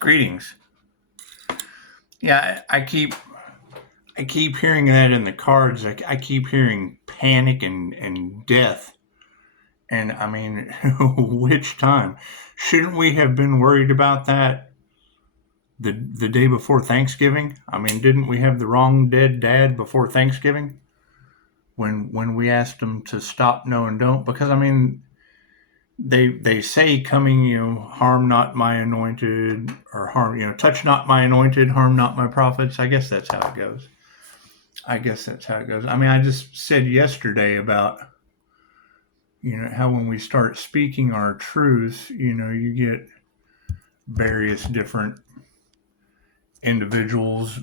Greetings. Yeah, I keep hearing that in the cards. I keep hearing panic and death. And I mean, which time? Shouldn't we have been worried about that the day before Thanksgiving? I mean, didn't we have the wrong dead dad before Thanksgiving? When we asked him to stop, no and don't, because I mean, they say coming, harm not my anointed, or harm, touch not my anointed, harm not my prophets. I guess that's how it goes. I mean, I just said yesterday about, how when we start speaking our truth, you get various different individuals.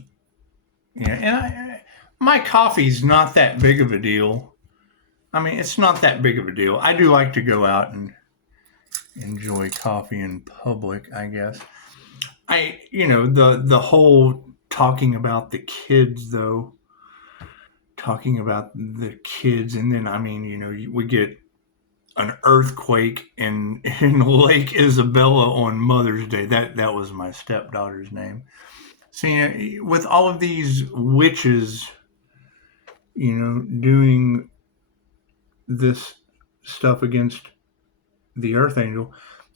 And my coffee's not that big of a deal. I mean, it's not that big of a deal. I do like to go out and enjoy coffee in public, I guess. The whole talking about the kids, though, and then, I mean, we get an earthquake in Lake Isabella on Mother's Day. That was my stepdaughter's name. See, with all of these witches, doing this stuff against the Earth Angel,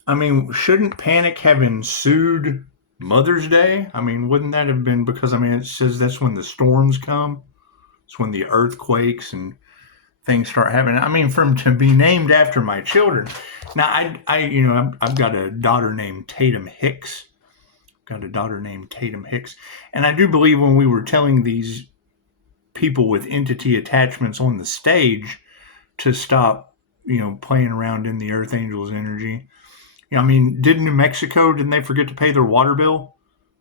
I mean, shouldn't panic have ensued Mother's Day? I mean, wouldn't that have been, because I mean, it says that's when the storms come. It's when the earthquakes and things start happening. I mean, to be named after my children. Now, I've got a daughter named Tatum Hicks. And I do believe when we were telling these people with entity attachments on the stage to stop, playing around in the Earth Angel's energy. I mean, didn't they forget to pay their water bill?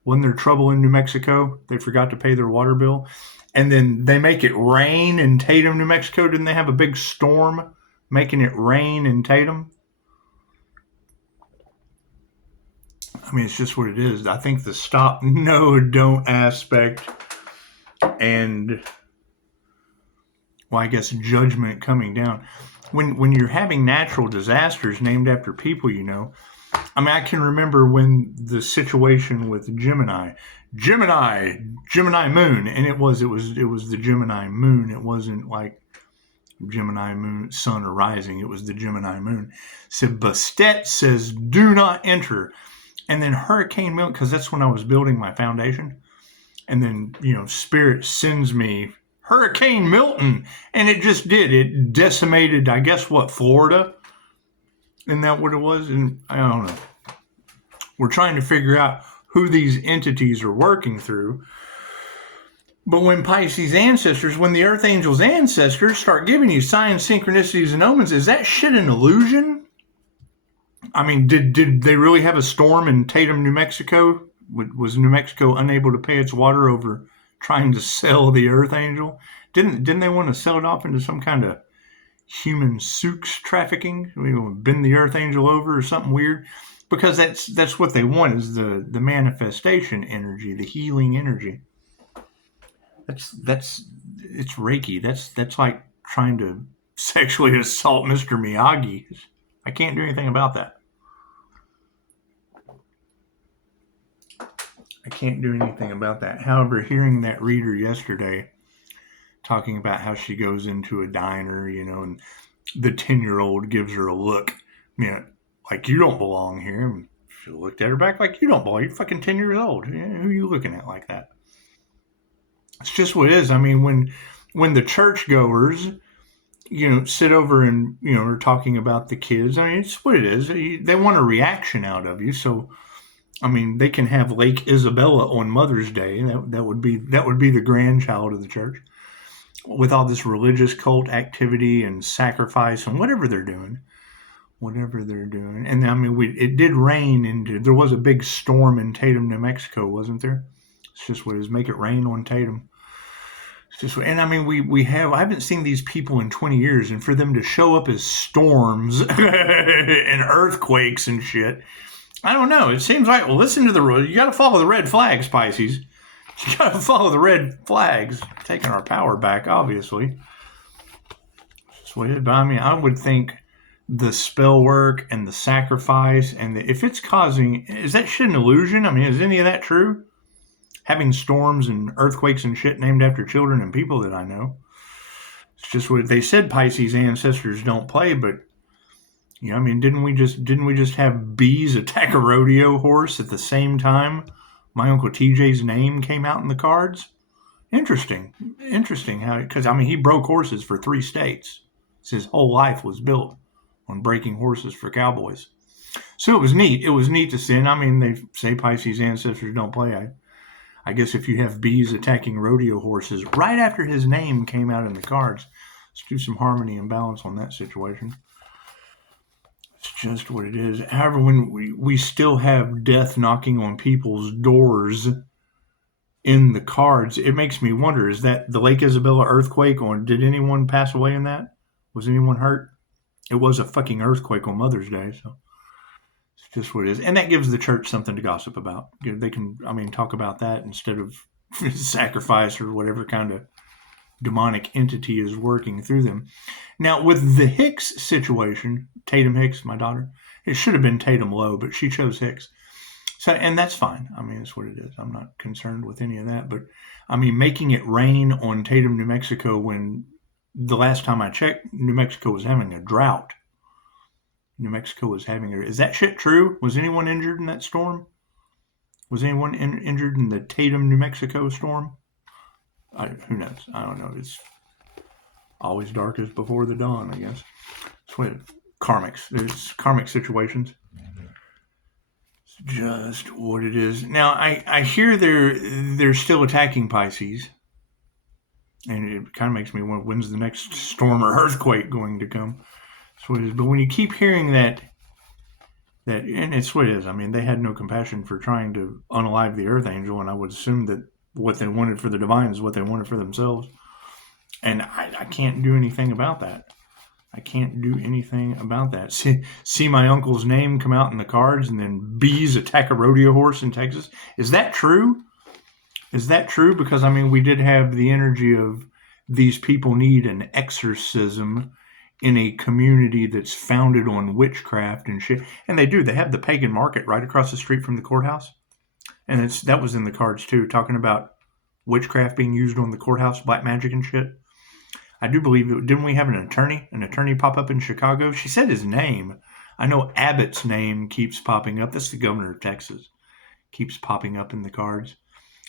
Wasn't there trouble in New Mexico? They forgot to pay their water bill. And then they make it rain in Tatum, New Mexico. Didn't they have a big storm making it rain in Tatum? I mean, it's just what it is. I think the stop, no, don't aspect and, well, I guess judgment coming down. When you're having natural disasters named after people, I mean, I can remember when the situation with Gemini moon, and it was the Gemini moon. It wasn't like Gemini moon, sun or rising. It was the Gemini moon. So Bastet says, do not enter. And then Hurricane Milton, because that's when I was building my foundation. And then, Spirit sends me Hurricane Milton. And it just did. It decimated, I guess, Florida? Isn't that what it was? And I don't know. We're trying to figure out who these entities are working through. But when the Earth Angel's ancestors start giving you signs, synchronicities, and omens, is that shit an illusion? I mean, did they really have a storm in Tatum, New Mexico? Was New Mexico unable to pay its water over trying to sell the Earth Angel? Didn't they want to sell it off into some kind of human souks trafficking? Bend the Earth Angel over or something weird? Because that's what they want, is the manifestation energy, the healing energy. It's Reiki. That's like trying to sexually assault Mr. Miyagi. I can't do anything about that. However, hearing that reader yesterday talking about how she goes into a diner, and the 10-year-old gives her a look, like, you don't belong here. And she looked at her back like, you don't belong. You're fucking 10 years old. Who are you looking at like that? It's just what it is. I mean, when the churchgoers, sit over and, are talking about the kids, I mean, it's what it is. They want a reaction out of you. So, I mean, they can have Lake Isabella on Mother's Day. That would be the grandchild of the church, with all this religious cult activity and sacrifice and whatever they're doing. And I mean, it did rain, there was a big storm in Tatum, New Mexico, wasn't there? It's just what it is. Make it rain on Tatum. It's just, and I mean, I haven't seen these people in 20 years, and for them to show up as storms and earthquakes and shit, I don't know. It seems like, listen to you got to follow the red flags, Pisces. You got to follow the red flags. Taking our power back, obviously. But I mean, I would think the spell work and the sacrifice, and if it's causing, is that shit an illusion? I mean, is any of that true? Having storms and earthquakes and shit named after children and people that I know. It's just what they said. Pisces ancestors don't play, but I mean, didn't we just have bees attack a rodeo horse at the same time my Uncle TJ's name came out in the cards? Interesting how, because I mean, he broke horses for 3 states. His whole life was built on breaking horses for cowboys. So it was neat. It was neat to see. And I mean, they say Pisces ancestors don't play. I guess if you have bees attacking rodeo horses right after his name came out in the cards, let's do some harmony and balance on that situation. It's just what it is. However, when we still have death knocking on people's doors in the cards, it makes me wonder, is that the Lake Isabella earthquake, or did anyone pass away in that? Was anyone hurt? It was a fucking earthquake on Mother's Day, so it's just what it is. And that gives the church something to gossip about. They can, I mean, talk about that instead of sacrifice or whatever kind of demonic entity is working through them. Now, with the Hicks situation, Tatum Hicks, my daughter, it should have been Tatum Lowe, but she chose Hicks. So, and that's fine. I mean, it's what it is. I'm not concerned with any of that. But, I mean, making it rain on Tatum, New Mexico, when the last time I checked, New Mexico was having a drought. New Mexico was having a... Is that shit true? Was anyone injured in that storm? Was anyone injured in the Tatum, New Mexico storm? Who knows? I don't know. It's always darkest before the dawn, I guess. It's what karmics. There's karmic situations. It's just what it is. Now, I hear they're still attacking Pisces. And it kind of makes me wonder, when's the next storm or earthquake going to come? That's what it is. But when you keep hearing that, and it's what it is. I mean, they had no compassion for trying to unalive the Earth Angel, and I would assume that what they wanted for the divine is what they wanted for themselves. And I can't do anything about that. I can't do anything about that. See my uncle's name come out in the cards, and then bees attack a rodeo horse in Texas. Is that true? Is that true? Because, I mean, we did have the energy of these people need an exorcism in a community that's founded on witchcraft and shit. And they do. They have the pagan market right across the street from the courthouse. And that was in the cards, too, talking about witchcraft being used on the courthouse, black magic and shit. I do believe, didn't we have an attorney pop up in Chicago? She said his name. I know Abbott's name keeps popping up. That's the governor of Texas. Keeps popping up in the cards.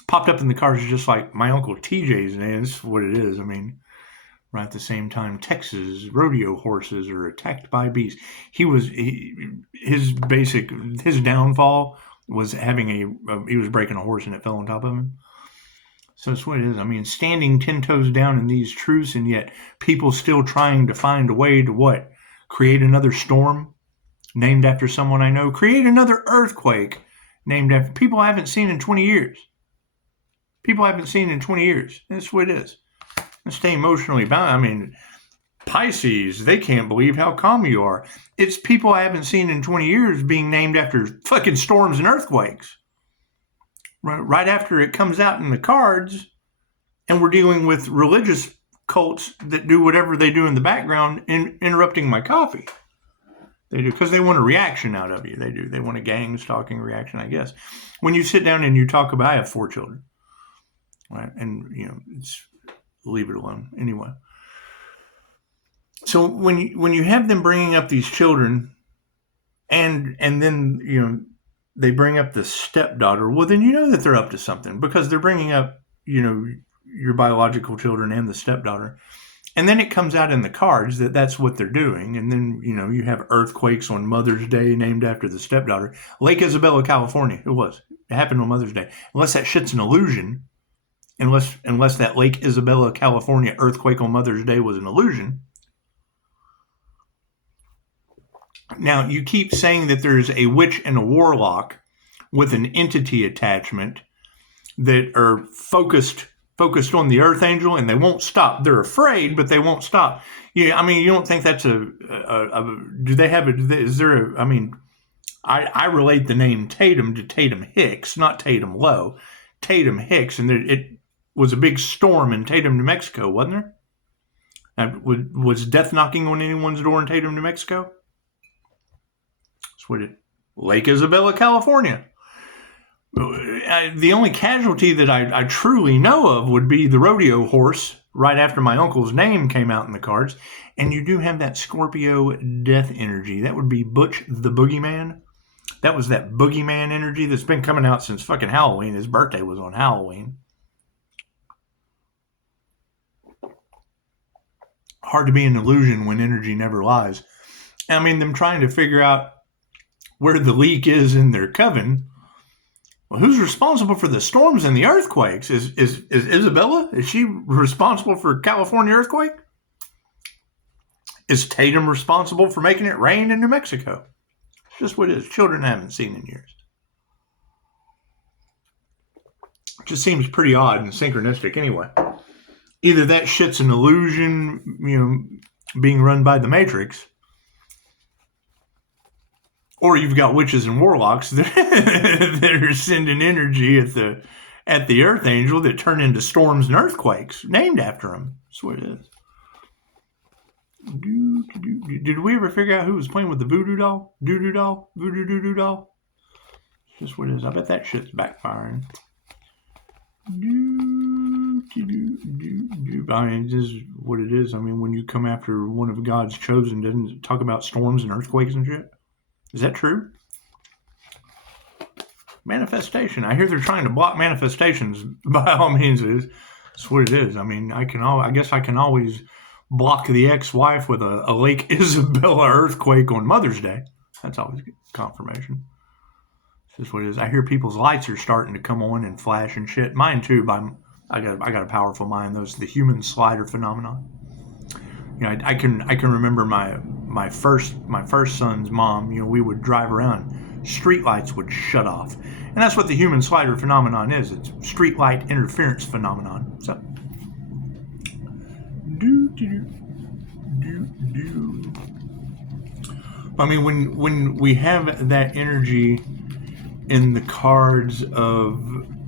Popped up in the cards just like my Uncle TJ's name. That's what it is. I mean, right at the same time, Texas rodeo horses are attacked by bees. His downfall was he was breaking a horse and it fell on top of him. So that's what it is. I mean, standing 10 toes down in these truths, and yet people still trying to find a way to what? Create another storm named after someone I know. Create another earthquake named after people I haven't seen in 20 years. People I haven't seen in 20 years. That's what it is. And stay emotionally bound. I mean, Pisces, they can't believe how calm you are. It's people I haven't seen in 20 years being named after fucking storms and earthquakes. Right after it comes out in the cards, and we're dealing with religious cults that do whatever they do in the background, interrupting my coffee. They do, because they want a reaction out of you. They do. They want a gang-stalking reaction, I guess. When you sit down and you talk about, I have 4 children. Right? And, leave it alone. Anyway. So when you have them bringing up these children, and then, they bring up the stepdaughter, well, then you know that they're up to something, because they're bringing up, your biological children and the stepdaughter. And then it comes out in the cards that that's what they're doing. And then, you have earthquakes on Mother's Day named after the stepdaughter. Lake Isabella, California, it happened on Mother's Day. Unless that shit's an illusion, unless that Lake Isabella, California earthquake on Mother's Day was an illusion. Now, you keep saying that there's a witch and a warlock with an entity attachment that are focused on the Earth Angel, and they won't stop. They're afraid, but they won't stop. Yeah, I mean, you don't think that's do they have is there a, I mean, I relate the name Tatum to Tatum Hicks, not Tatum Lowe. Tatum Hicks, and it was a big storm in Tatum, New Mexico, wasn't there? Was death knocking on anyone's door in Tatum, New Mexico? That's what it. Lake Isabella, California. The only casualty that I truly know of would be the rodeo horse right after my uncle's name came out in the cards. And you do have that Scorpio death energy. That would be Butch the Boogeyman. That was that boogeyman energy that's been coming out since fucking Halloween. His birthday was on Halloween. Hard to be an illusion when energy never lies. I mean, them trying to figure out where the leak is in their coven. Well, who's responsible for the storms and the earthquakes? Is Isabella? Is she responsible for California earthquake? Is Tatum responsible for making it rain in New Mexico? It's just what it is. Children I haven't seen in years. It just seems pretty odd and synchronistic anyway. Either that shit's an illusion, being run by the Matrix, or you've got witches and warlocks that are sending energy at the Earth Angel that turn into storms and earthquakes named after him. That's what it is. Did we ever figure out who was playing with the voodoo doll? Voodoo doll? Just what it is. I bet that shit's backfiring. I mean, this is what it is. I mean, when you come after one of God's chosen, doesn't it talk about storms and earthquakes and shit? Is that true? Manifestation. I hear they're trying to block manifestations. By all means, it's what it is. I mean, I guess I can always block the ex-wife with a Lake Isabella earthquake on Mother's Day. That's always good confirmation. This is what it is. I hear people's lights are starting to come on and flash and shit. Mine too. I got a powerful mind. Those the human slider phenomenon. I can remember my first son's mom. We would drive around, street lights would shut off, and that's what the human slider phenomenon is. It's street light interference phenomenon. So, I mean, when we have that energy in the cards of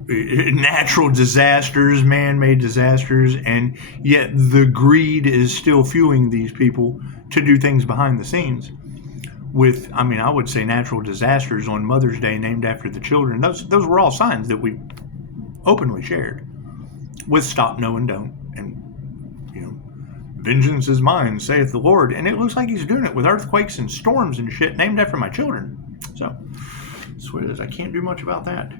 natural disasters, man-made disasters, and yet the greed is still fueling these people to do things behind the scenes with, I would say natural disasters on Mother's Day named after the children. Those were all signs that we openly shared with stop, no, and don't. And, vengeance is mine, saith the Lord. And it looks like he's doing it with earthquakes and storms and shit named after my children. So, that's what it is. I can't do much about that.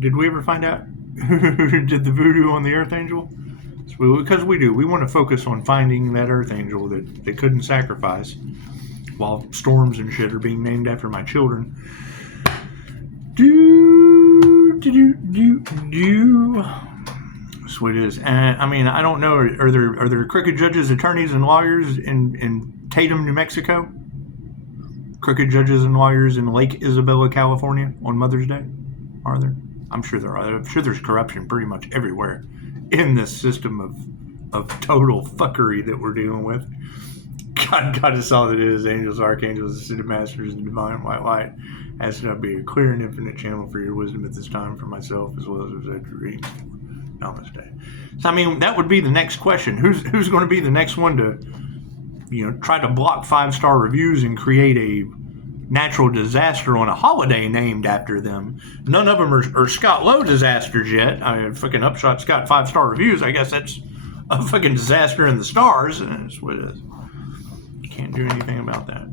Did we ever find out who did the voodoo on the Earth Angel? Because we do. We want to focus on finding that Earth Angel that they couldn't sacrifice while storms and shit are being named after my children. That's what it is. And I don't know. Are there crooked judges, attorneys, and lawyers in Tatum, New Mexico? Crooked judges and lawyers in Lake Isabella, California on Mother's Day? Are there? I'm sure there are. I'm sure there's corruption pretty much everywhere in this system of total fuckery that we're dealing with. God is all that is. Angels, archangels, ascended masters, and divine white light. Ask that I be a clear and infinite channel for your wisdom at this time for myself as well as your reading. Namaste. So, that would be the next question. Who's going to be the next one to, try to block 5-star reviews and create a natural disaster on a holiday named after them? None of them are Scott Lowe disasters yet. Fucking Upshotscott 5-star reviews. I guess that's a fucking disaster in the stars. And that's what it is. You can't do anything about that,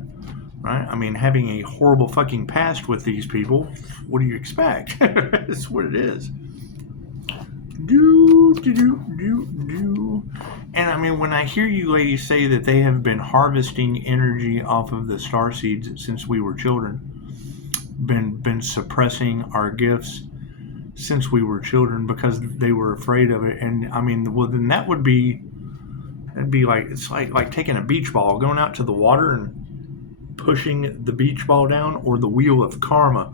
right? Having a horrible fucking past with these people, what do you expect? That's what it is. And when I hear you ladies say that they have been harvesting energy off of the starseeds since we were children, been suppressing our gifts since we were children because they were afraid of it, and then that'd be like, it's like taking a beach ball, going out to the water and pushing the beach ball down, or the wheel of karma,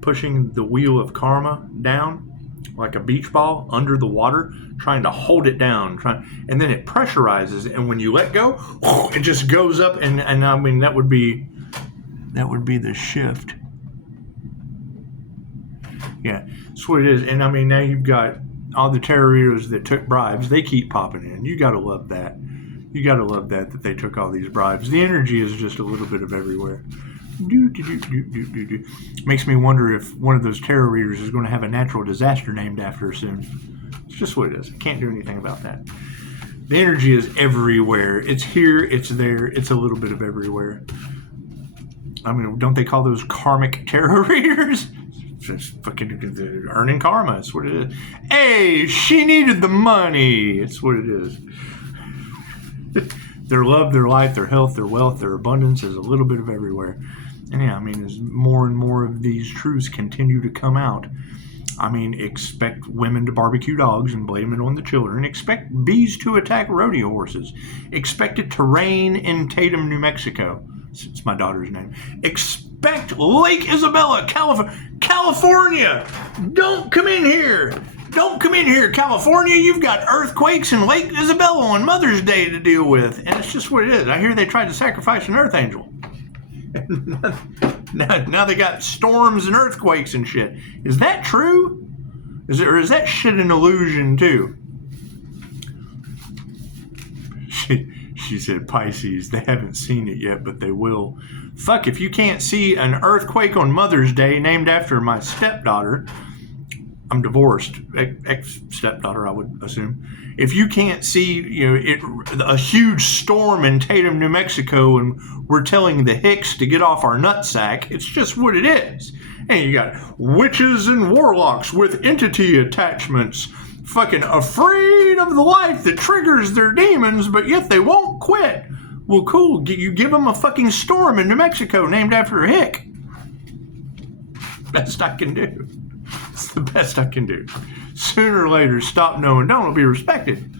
pushing the wheel of karma down like a beach ball under the water, trying to hold it down, and then it pressurizes, and when you let go, it just goes up, and that would be the shift. Yeah, that's what it is. And now you've got all the terrorists that took bribes. They keep popping in. You gotta love that. You gotta love that they took all these bribes. The energy is just a little bit of everywhere. Makes me wonder if one of those tarot readers is going to have a natural disaster named after her soon. It's just what it is. I can't do anything about that. The energy is everywhere. It's here, it's there, it's a little bit of everywhere. I mean, don't they call those karmic tarot readers? Just fucking earning karma. That's what it is. Hey, she needed the money. It's what it is. Their love, their life, their health, their wealth, their abundance is a little bit of everywhere. And yeah, I mean, as more and more of these truths continue to come out, I mean, expect women to barbecue dogs and blame it on the children. Expect bees to attack rodeo horses. Expect it to rain in Tatum, New Mexico. It's my daughter's name. Expect Lake Isabella, California. Don't come in here. Don't come in here, California. You've got earthquakes in Lake Isabella on Mother's Day to deal with. And it's just what it is. I hear they tried to sacrifice an earth angel. Now they got storms and earthquakes and shit. Is that true? Or is that shit an illusion too? She said, Pisces, they haven't seen it yet, but they will. Fuck, if you can't see an earthquake on Mother's Day named after my stepdaughter, I'm divorced, ex-stepdaughter, I would assume. If you can't see, a huge storm in Tatum, New Mexico, and we're telling the Hicks to get off our nutsack, it's just what it is. And you got witches and warlocks with entity attachments, fucking afraid of the life that triggers their demons, but yet they won't quit. Well, cool. You give them a fucking storm in New Mexico named after a hick. Best I can do. It's the best I can do. Sooner or later, stop knowing. Don't be respected.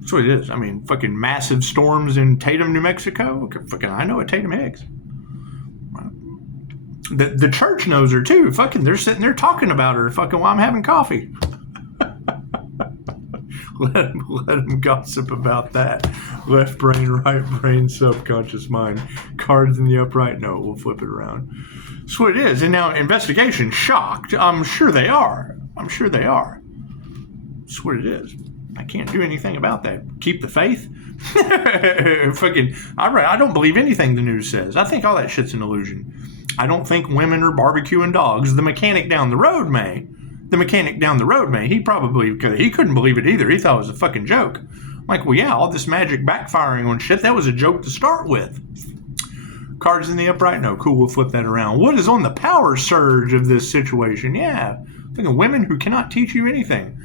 That's what it is. I mean, fucking massive storms in Tatum, New Mexico. Fucking, I know a Tatum Hicks. The church knows her too. Fucking, they're sitting there talking about her. Fucking, while I'm having coffee. Let them gossip about that. Left brain, right brain, subconscious mind. Cards in the upright. No, we'll flip it around. That's what it is. And now, investigation, shocked. I'm sure they are. That's what it is. I can't do anything about that. Keep the faith. Fucking, I don't believe anything the news says. I think all that shit's an illusion. I don't think women are barbecuing dogs. The mechanic down the road may. He couldn't believe it either. He thought it was a fucking joke. Like, well, yeah, all this magic backfiring on shit, that was a joke to start with. Cards in the upright? No, cool, we'll flip that around. What is on the power surge of this situation? Yeah, thinking women who cannot teach you anything.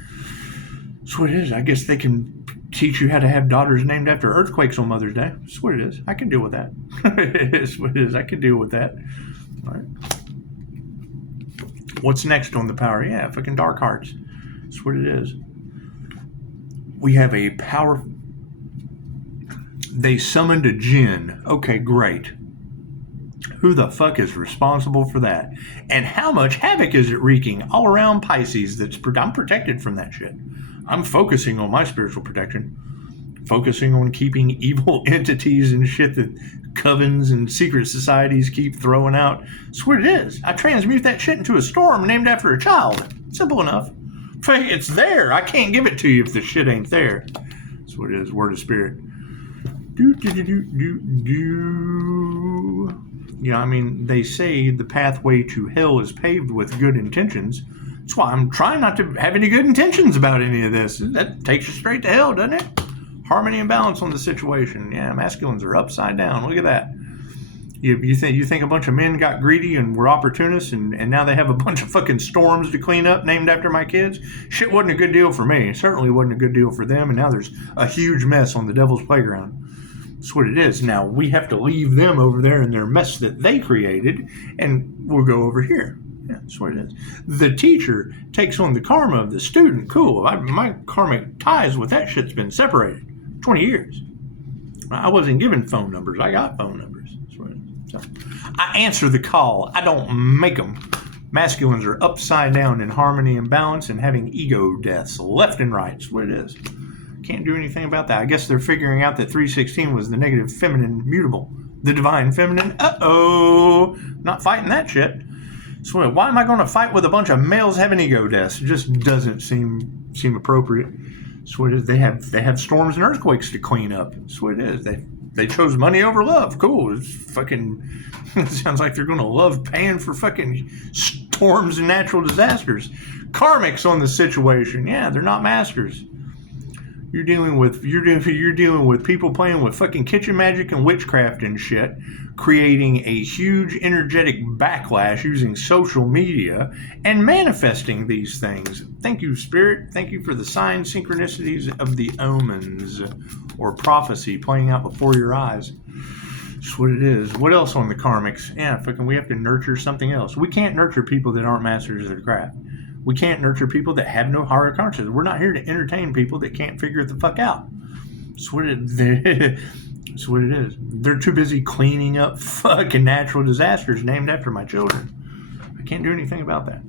That's what it is. I guess they can teach you how to have daughters named after earthquakes on Mother's Day. That's what it is. I can deal with that. It is what it is. I can deal with that. All right. What's next on the power? Yeah, fucking dark hearts. That's what it is. We have a power. They summoned a djinn. Okay, great. Who the fuck is responsible for that? And how much havoc is it wreaking all around Pisces? I'm protected from that shit. I'm focusing on my spiritual protection. Focusing on keeping evil entities and shit that covens and secret societies keep throwing out. That's what it is. I transmute that shit into a storm named after a child. Simple enough. It's there. I can't give it to you if the shit ain't there. That's what it is. Word of spirit. Yeah, I mean, they say the pathway to hell is paved with good intentions. That's why I'm trying not to have any good intentions about any of this. That takes you straight to hell, doesn't it? Harmony and balance on the situation. Yeah, masculines are upside down. Look at that. You think a bunch of men got greedy and were opportunists and now they have a bunch of fucking storms to clean up named after my kids? Shit wasn't a good deal for me. It certainly wasn't a good deal for them, and now there's a huge mess on the devil's playground. That's what it is. Now, we have to leave them over there in their mess that they created, and we'll go over here. Yeah, that's what it is. The teacher takes on the karma of the student. Cool. My karmic ties with that shit's been separated. 20 years. I wasn't given phone numbers. I got phone numbers. That's what it is. So, I answer the call. I don't make them. Masculines are upside down in harmony and balance and having ego deaths left and right. That's what it is. Can't do anything about that. I guess they're figuring out that 316 was the negative feminine mutable. The divine feminine. Uh-oh. Not fighting that shit. So why am I going to fight with a bunch of males having ego deaths? It just doesn't seem appropriate. That's what it is. They have storms and earthquakes to clean up. That's what it is. They chose money over love. Cool. It's fucking. It sounds like they're gonna love paying for fucking storms and natural disasters. Karmics on the situation. Yeah, they're not masters. You're dealing with people playing with fucking kitchen magic and witchcraft and shit, creating a huge energetic backlash using social media and manifesting these things. Thank you, Spirit. Thank you for the signs, synchronicities of the omens or prophecy playing out before your eyes. That's what it is. What else on the karmics? Yeah, fucking we have to nurture something else. We can't nurture people that aren't masters of their craft. We can't nurture people that have no higher consciousness. We're not here to entertain people that can't figure it the fuck out. That's what it is. They're too busy cleaning up fucking natural disasters named after my children. I can't do anything about that.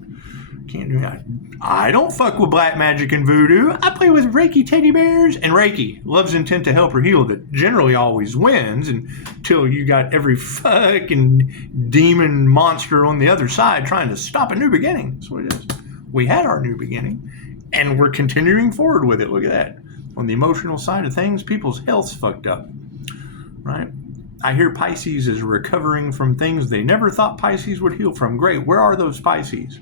I don't fuck with black magic and voodoo. I play with Reiki teddy bears. And Reiki, love's intent to help or heal, that generally always wins until you got every fucking demon monster on the other side trying to stop a new beginning. That's what it is. We had our new beginning, and we're continuing forward with it. Look at that. On the emotional side of things, people's health's fucked up, right? I hear Pisces is recovering from things they never thought Pisces would heal from. Great. Where are those Pisces?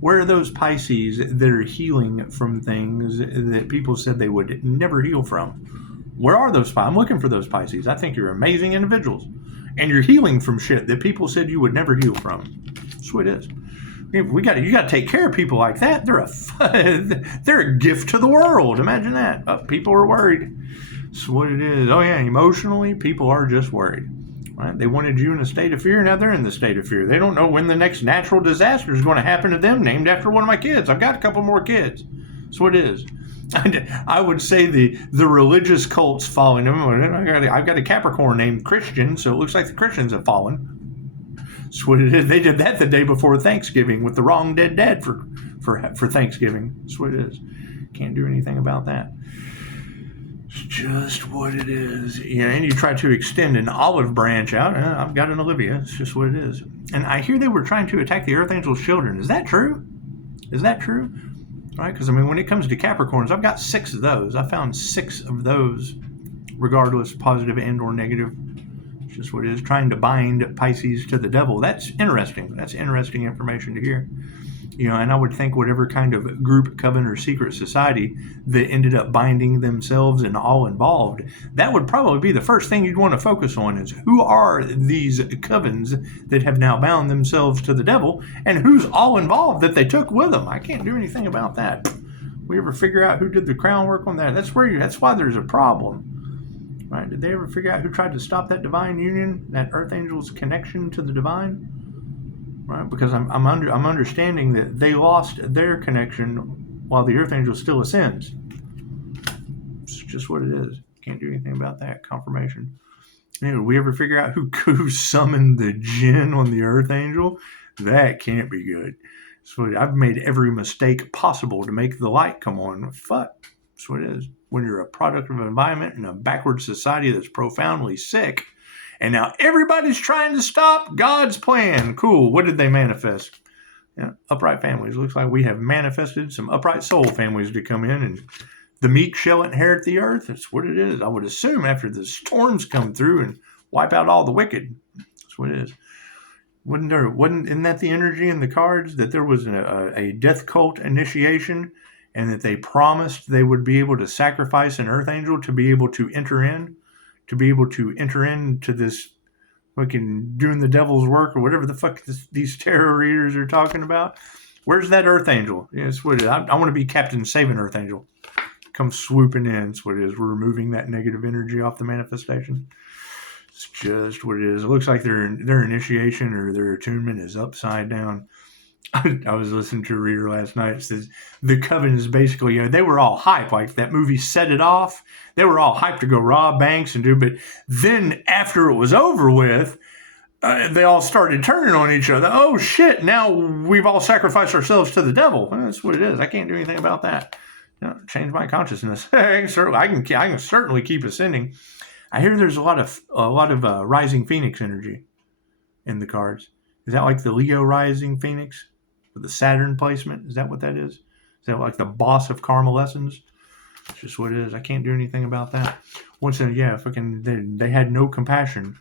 Where are those Pisces that are healing from things that people said they would never heal from? Where are those Pisces? I'm looking for those Pisces. I think you're amazing individuals, and you're healing from shit that people said you would never heal from. That's what it is. You got to take care of people like that. They're a gift to the world. Imagine that. People are worried. That's what it is. Oh yeah, emotionally, people are just worried. Right? They wanted you in a state of fear. Now they're in the state of fear. They don't know when the next natural disaster is going to happen to them, named after one of my kids. I've got a couple more kids. That's what it is. I would say the religious cult's falling. I've got a Capricorn named Christian, so it looks like the Christians have fallen. That's what it is. They did that the day before Thanksgiving with the wrong dead dad for Thanksgiving. That's what it is. Can't do anything about that. It's just what it is. Yeah, and you try to extend an olive branch out. I've got an Olivia. It's just what it is. And I hear they were trying to attack the Earth Angel's children. Is that true? Is that true? All right, because I mean, when it comes to Capricorns, I've got 6 of those. I found 6 of those, regardless, positive and or negative. Just what it is, trying to bind Pisces to the devil. That's interesting. That's interesting information to hear. You know, and I would think whatever kind of group, coven, or secret society that ended up binding themselves and all involved, that would probably be the first thing you'd want to focus on is who are these covens that have now bound themselves to the devil and who's all involved that they took with them. I can't do anything about that. We ever figure out who did the crown work on that? That's why there's a problem. Right? Did they ever figure out who tried to stop that divine union, that Earth Angel's connection to the divine? Right? Because I'm understanding that they lost their connection while the Earth Angel still ascends. It's just what it is. Can't do anything about that. Confirmation. Anyway, we ever figure out who summoned the jinn on the Earth Angel? That can't be good. So I've made every mistake possible to make the light come on. Fuck. That's what it is. When you're a product of an environment in a backward society that's profoundly sick, and now everybody's trying to stop God's plan. Cool. What did they manifest? Yeah, upright families. Looks like we have manifested some upright soul families to come in, and the meek shall inherit the earth. That's what it is. I would assume after the storms come through and wipe out all the wicked. That's what it is. Isn't that the energy in the cards that there was a death cult initiation? And that they promised they would be able to sacrifice an Earth Angel to be able to enter into this fucking doing the devil's work or whatever the fuck these tarot readers are talking about. Where's that Earth Angel? Yeah, it's what it is. I want to be Captain Saving Earth Angel. Come swooping in. It's what it is. We're removing that negative energy off the manifestation. It's just what it is. It looks like their initiation or their attunement is upside down. I was listening to a reader last night. It says the coven is basically, they were all hype. Like that movie Set It Off. They were all hyped to go rob banks and do, but then after it was over with, they all started turning on each other. Oh shit, now we've all sacrificed ourselves to the devil. Well, that's what it is. I can't do anything about that. Change my consciousness. I can certainly keep ascending. I hear there's a lot of rising phoenix energy in the cards. Is that like the Leo rising phoenix? With the Saturn placement, is that what that is? Is that like the boss of karma lessons? It's just what it is. I can't do anything about that. Once again, yeah, fucking, they had no compassion,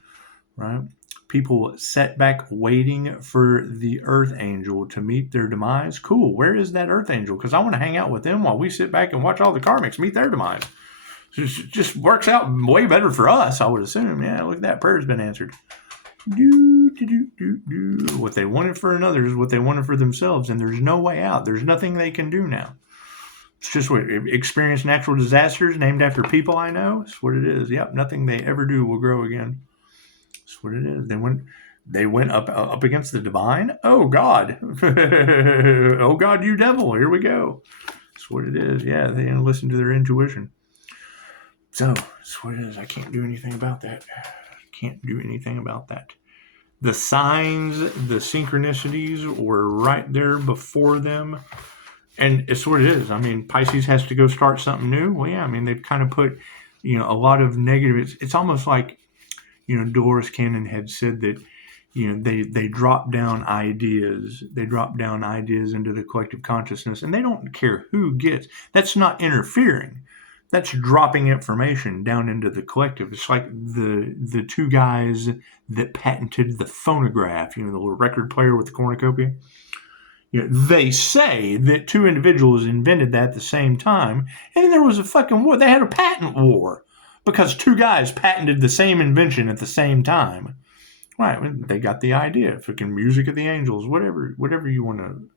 right? People sat back waiting for the Earth Angel to meet their demise. Cool. Where is that Earth Angel? Because I want to hang out with them while we sit back and watch all the karmics meet their demise. It just works out way better for us, I would assume. Yeah, look at that. Prayer's been answered. What they wanted for another is what they wanted for themselves, and there's no way out. There's nothing they can do now. It's just what experience natural disasters named after people I know. It's what it is. Yep, nothing they ever do will grow again. That's what it is. They went up against the divine. Oh God, oh God, you devil! Here we go. That's what it is. Yeah, they didn't listen to their intuition. So that's what it is. I can't do anything about that. Can't do anything about that. The signs, the synchronicities were right there before them, and it's what it is. I mean, Pisces has to go start something new. Well, yeah. I mean, they've kind of put, a lot of negative. It's almost like, Dolores Cannon had said that, they drop down ideas. They drop down ideas into the collective consciousness, and they don't care who gets. That's not interfering. That's dropping information down into the collective. It's like the two guys that patented the phonograph, the little record player with the cornucopia. They say that two individuals invented that at the same time, and there was a fucking war. They had a patent war because two guys patented the same invention at the same time. Right? They got the idea. Fucking music of the angels, whatever you want to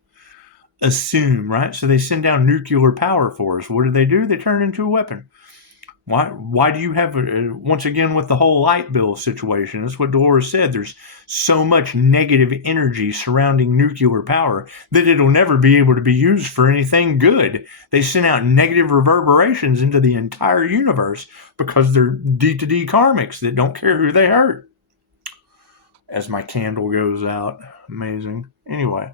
assume, right? So they send down nuclear power for us. What do? They turn it into a weapon. Why do you have, once again, with the whole light bill situation, that's what Dolores said, there's so much negative energy surrounding nuclear power that it'll never be able to be used for anything good. They send out negative reverberations into the entire universe because they're D-to-D karmics that don't care who they hurt. As my candle goes out. Amazing. Anyway.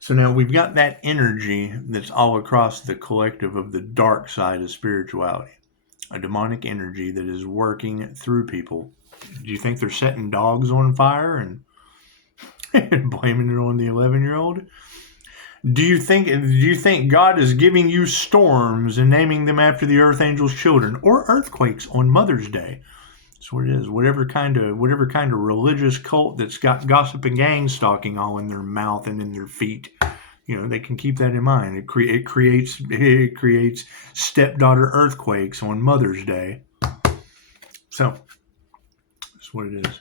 So now we've got that energy that's all across the collective of the dark side of spirituality. A demonic energy that is working through people. Do you think they're setting dogs on fire and blaming it on the 11-year-old? Do you think God is giving you storms and naming them after the Earth Angel's children, or earthquakes on Mother's Day? That's what it is. Whatever kind of religious cult that's got gossip and gang stalking all in their mouth and in their feet, they can keep that in mind. It creates stepdaughter earthquakes on Mother's Day. So that's what it is.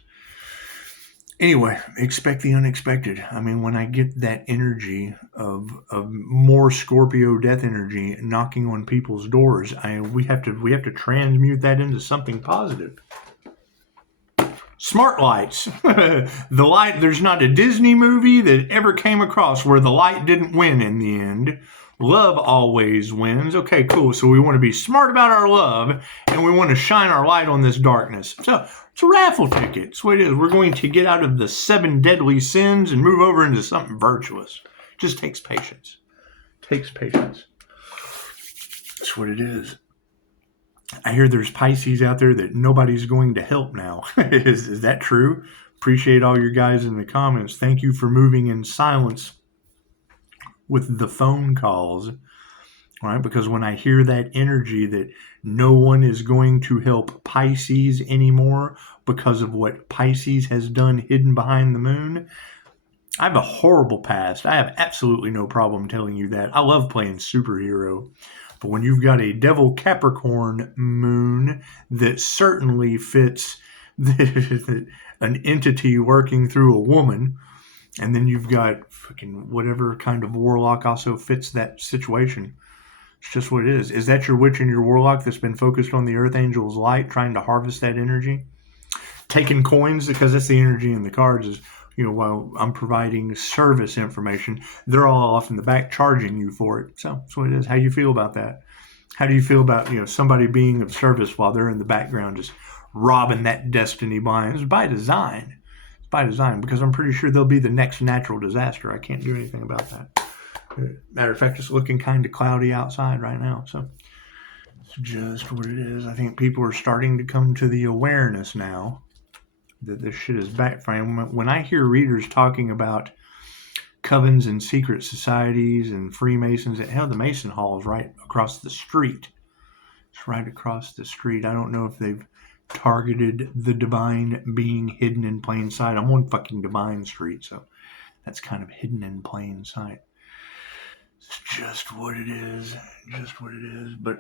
Anyway, expect the unexpected. I mean, when I get that energy of more Scorpio death energy knocking on people's doors, we have to transmute that into something positive. Smart lights. The light, there's not a Disney movie that ever came across where the light didn't win in the end. Love always wins. Okay, cool. So we want to be smart about our love, and we want to shine our light on this darkness. So it's a raffle ticket. That's what it is. We're going to get out of the 7 deadly sins and move over into something virtuous. It just takes patience. That's what it is. I hear there's Pisces out there that nobody's going to help now. Is that true? Appreciate all your guys in the comments. Thank you for moving in silence with the phone calls. All right, because when I hear that energy that no one is going to help Pisces anymore because of what Pisces has done hidden behind the moon, I have a horrible past. I have absolutely no problem telling you that. I love playing superhero. But when you've got a devil Capricorn moon that certainly fits an entity working through a woman, and then you've got fucking whatever kind of warlock also fits that situation. It's just what it is. Is that your witch and your warlock that's been focused on the Earth Angel's light, trying to harvest that energy? Taking coins, because that's the energy in the cards, is, while I'm providing service information, they're all off in the back charging you for it. So that's what it is. How do you feel about that? How do you feel about, somebody being of service while they're in the background just robbing that destiny blind? It's by design. It's by design, because I'm pretty sure they'll be the next natural disaster. I can't do anything about that. Matter of fact, it's looking kind of cloudy outside right now. So it's just what it is. I think people are starting to come to the awareness now that this shit is backfiring. When I hear readers talking about covens and secret societies and Freemasons. Hell, the Mason Hall is right across the street. It's right across the street. I don't know if they've targeted the divine being hidden in plain sight. I'm on fucking Divine Street, so that's kind of hidden in plain sight. It's just what it is. Just what it is. But,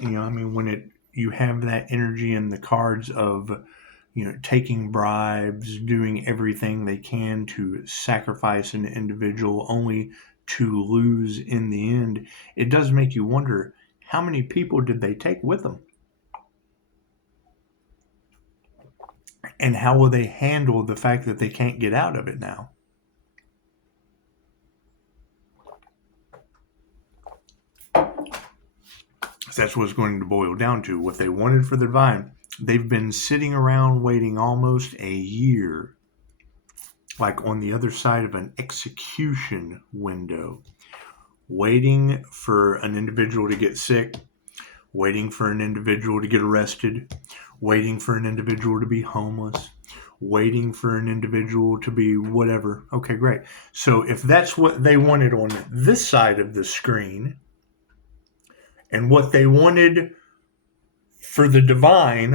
you know, I mean, when you have that energy in the cards of, you know, taking bribes, doing everything they can to sacrifice an individual only to lose in the end, it does make you wonder, how many people did they take with them? And how will they handle the fact that they can't get out of it now? That's what it's going to boil down to. What they wanted for the divine. They've been sitting around waiting almost a year, like on the other side of an execution window, waiting for an individual to get sick, waiting for an individual to get arrested, waiting for an individual to be homeless, waiting for an individual to be whatever. Okay, great. So if that's what they wanted on this side of the screen, and what they wanted for the divine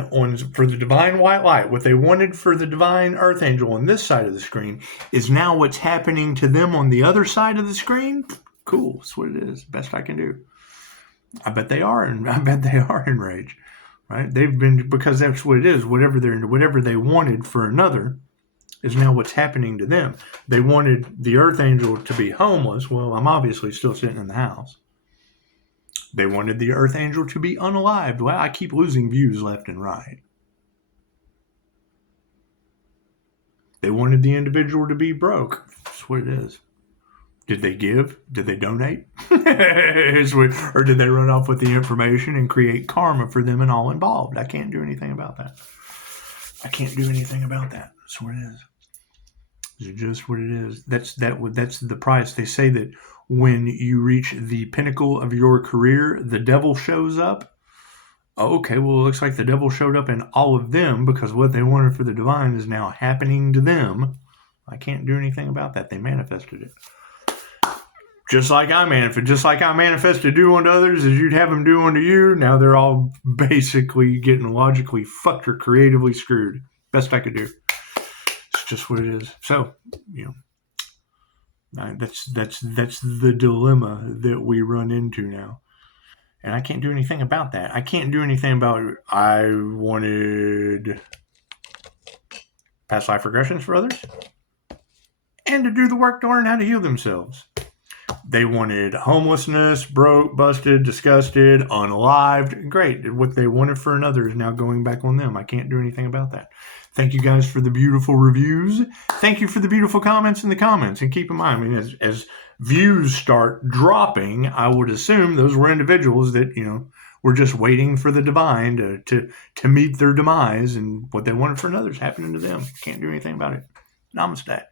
white light, what they wanted for the divine earth angel on this side of the screen is now what's happening to them on the other side of the screen. Cool. That's what it is. Best I can do. I bet they are enraged, right? They've been, because that's what it is. Whatever they wanted for another is now what's happening to them. They wanted the earth angel to be homeless. Well, I'm obviously still sitting in the house. They wanted the earth angel to be unalived. Well, I keep losing views left and right. They wanted the individual to be broke. That's what it is. Did they give? Did they donate? Or did they run off with the information and create karma for them and all involved? I can't do anything about that. That's what it is. It's just what it is. That's the price. They say that when you reach the pinnacle of your career, the devil shows up. Oh, okay, well, it looks like the devil showed up in all of them because what they wanted for the divine is now happening to them. I can't do anything about that. They manifested it. Just like I manifested do unto others as you'd have them do unto you. Now they're all basically getting logically fucked or creatively screwed. Best I could do. It's just what it is. So, you know. That's the dilemma that we run into now. And I can't do anything about that. I can't do anything about it. I wanted past life regressions for others and to do the work to learn how to heal themselves. They wanted homelessness, broke, busted, disgusted, unalived. Great. What they wanted for another is now going back on them. I can't do anything about that. Thank you guys for the beautiful reviews. Thank you for the beautiful comments in the comments. And keep in mind, I mean, as views start dropping, I would assume those were individuals that, you know, were just waiting for the divine to meet their demise, and what they wanted for another is happening to them. Can't do anything about it. Namaste.